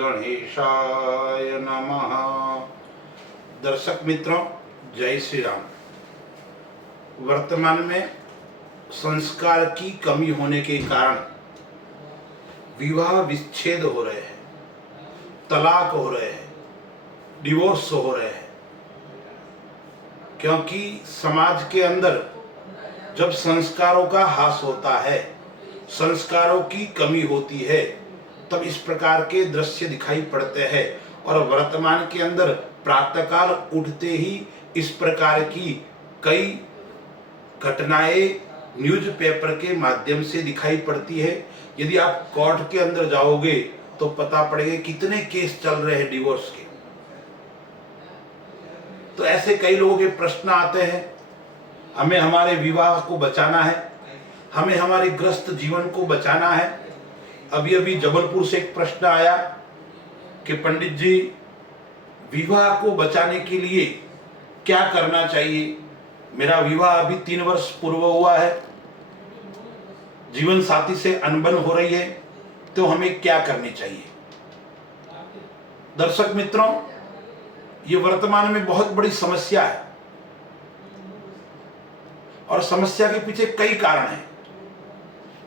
गणेशाय नमः। दर्शक मित्रों, जय श्री राम। वर्तमान में संस्कार की कमी होने के कारण विवाह विच्छेद हो रहे हैं, तलाक हो रहे हैं, डिवोर्स हो रहे हैं, क्योंकि समाज के अंदर जब संस्कारों का ह्रास होता है, संस्कारों की कमी होती है, तब इस प्रकार के दृश्य दिखाई पड़ते हैं। और वर्तमान के अंदर प्रातःकाल उठते ही इस प्रकार की कई घटनाएं न्यूज़पेपर के माध्यम से दिखाई पड़ती है। यदि आप कोर्ट के अंदर जाओगे तो पता पड़ेगा कितने केस चल रहे हैं डिवोर्स के। तो ऐसे कई लोगों के प्रश्न आते हैं, हमें हमारे विवाह को बचाना है, हमें हमारे ग्रस्त जीवन को बचाना है। अभी अभी जबलपुर से एक प्रश्न आया कि पंडित जी, विवाह को बचाने के लिए क्या करना चाहिए? मेरा विवाह अभी 3 वर्ष पूर्व हुआ है, जीवन साथी से अनबन हो रही है, तो हमें क्या करनी चाहिए? दर्शक मित्रों, ये वर्तमान में बहुत बड़ी समस्या है और समस्या के पीछे कई कारण हैं।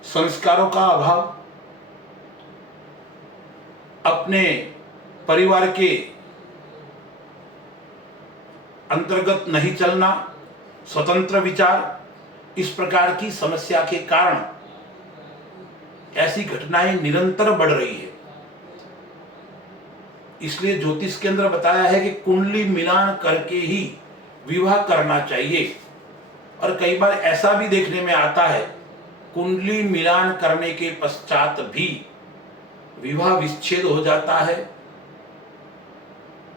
संस्कारों का अभाव, अपने परिवार के अंतर्गत नहीं चलना, स्वतंत्र विचार, इस प्रकार की समस्या के कारण ऐसी घटनाएं निरंतर बढ़ रही है। इसलिए ज्योतिष के अंदर बताया है कि कुंडली मिलान करके ही विवाह करना चाहिए। और कई बार ऐसा भी देखने में आता है, कुंडली मिलान करने के पश्चात भी विवाह विच्छेद हो जाता है,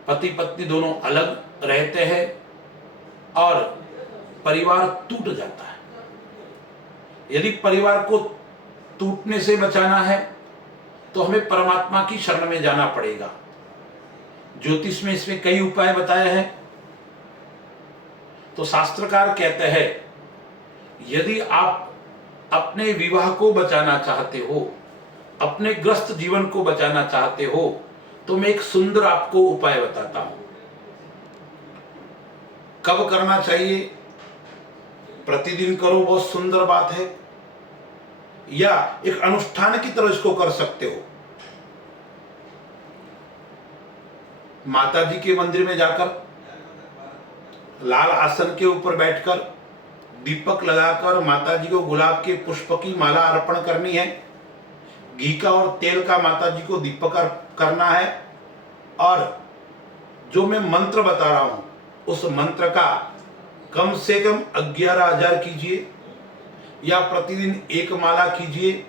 पति पत्नी दोनों अलग रहते हैं और परिवार टूट जाता है। यदि परिवार को टूटने से बचाना है तो हमें परमात्मा की शरण में जाना पड़ेगा। ज्योतिष में इसमें कई उपाय बताए हैं। तो शास्त्रकार कहते हैं, यदि आप अपने विवाह को बचाना चाहते हो, अपने ग्रस्त जीवन को बचाना चाहते हो, तो मैं एक सुंदर आपको उपाय बताता हूं। कब करना चाहिए? प्रतिदिन करो, बहुत सुंदर बात है, या एक अनुष्ठान की तरह इसको कर सकते हो। माता जी के मंदिर में जाकर लाल आसन के ऊपर बैठकर दीपक लगाकर माता जी को गुलाब के पुष्प की माला अर्पण करनी है। घी का और तेल का माता जी को दीपक करना है। और जो मैं मंत्र बता रहा हूं, उस मंत्र का कम से कम 11,000 कीजिए, या प्रतिदिन 1 माला कीजिए,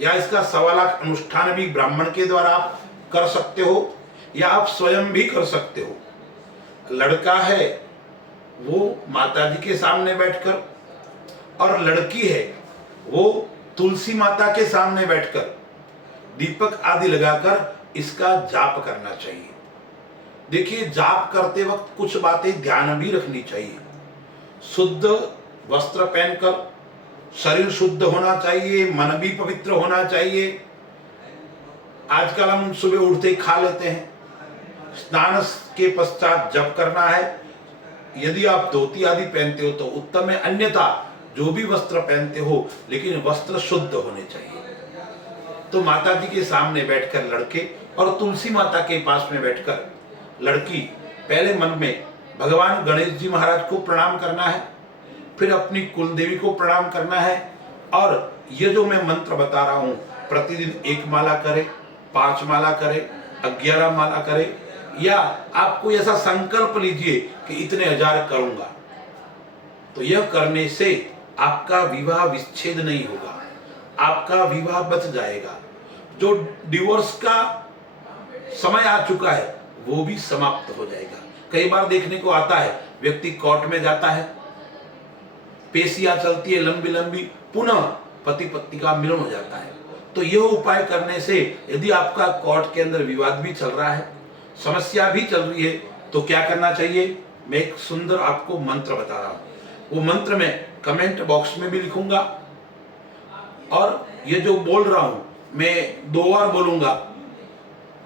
या इसका 1.25 लाख अनुष्ठान भी ब्राह्मण के द्वारा आप कर सकते हो, या आप स्वयं भी कर सकते हो। लड़का है वो माता जी के सामने बैठकर, और लड़की है वो तुलसी माता के सामने बैठकर दीपक आदि लगाकर इसका जाप करना चाहिए। देखिए, जाप करते वक्त कुछ बातें ध्यान भी रखनी चाहिए। शुद्ध वस्त्र पहनकर, शरीर शुद्ध होना चाहिए, मन भी पवित्र होना चाहिए। आजकल हम सुबह उठते ही खा लेते हैं, स्नान के पश्चात जप करना है। यदि आप धोती आदि पहनते हो तो उत्तम है, अन्यथा जो भी वस्त्र पहनते हो, लेकिन वस्त्र शुद्ध होने चाहिए। तो माता जी के सामने बैठकर लड़के, और तुलसी माता के पास में बैठकर लड़की, पहले मन में भगवान गणेश जी महाराज को प्रणाम करना है, फिर अपनी कुल देवी को प्रणाम करना है। और ये जो मैं मंत्र बता रहा हूं, प्रतिदिन 1 माला करे, 5 माला करे, 11 माला करे, या आप कोई ऐसा संकल्प लीजिए कि इतने 1000 करूंगा। तो यह करने से आपका विवाह विच्छेद नहीं होगा, आपका विवाह बच जाएगा। जो डिवोर्स का समय आ चुका है वो भी समाप्त हो जाएगा। कई बार देखने को आता है, व्यक्ति कोर्ट में जाता है, पेशियां चलती है लंबी लंबी, पुनः पति पत्नी का मिलन हो जाता है। तो यह उपाय करने से, यदि आपका कोर्ट के अंदर विवाद भी चल रहा है, समस्या भी चल रही है, तो क्या करना चाहिए? मैं एक सुंदर आपको मंत्र बता रहा हूं। वो मंत्र मैं कमेंट बॉक्स में भी लिखूंगा, और ये जो बोल रहा हूं मैं 2 बार बोलूंगा।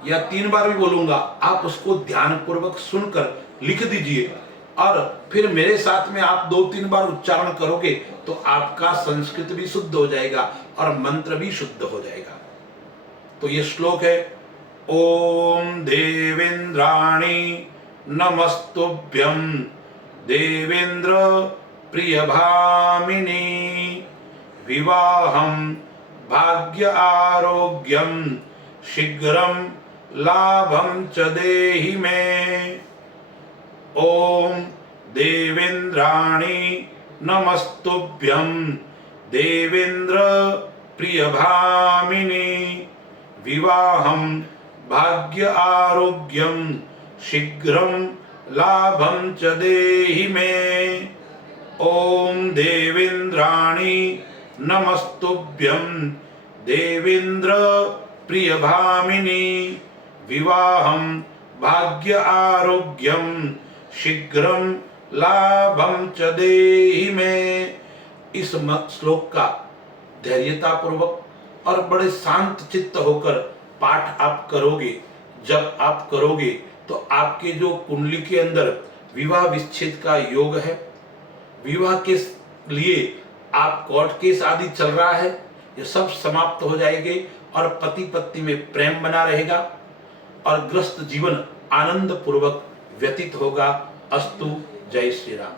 या 3 बार भी बोलूंगा, आप उसको ध्यानपूर्वक सुनकर लिख दीजिए और फिर मेरे साथ में आप 2-3 बार उच्चारण करोगे तो आपका संस्कृत भी शुद्ध हो जाएगा और मंत्र भी शुद्ध हो जाएगा। तो ये श्लोक है, ओम देवेंद्राणि नमस्तुभ्यं देवेंद्र प्रियभामिनी विवाहं भाग्य आरोग्यं शीघ्रं लाभं च देहि मे। ओम देवेंद्राणि नमस्तुभ्यं देवेंद्र प्रियभामिनी विवाहं भाग्य आरोग्यं शीघ्रं लाभं च देहि मे। ओम देवेंद्राणि नमस्तुभ्यं देवेंद्र प्रियभामिनी विवाहं भाग्य आरोग्यं शीघ्रं लाभं च देहि मे। इस श्लोक का धैर्यता पूर्वक और बड़े शांत चित्त होकर पाठ आप करोगे। जब आप करोगे तो आपके जो कुंडली के अंदर विवाह विच्छेद का योग है, विवाह के लिए आप कोर्ट केस आदि चल रहा है, ये सब समाप्त हो जाएंगे और पति पत्नी में प्रेम बना रहेगा और ग्रस्त जीवन आनंद पूर्वक व्यतीत होगा। अस्तु। जय श्री राम।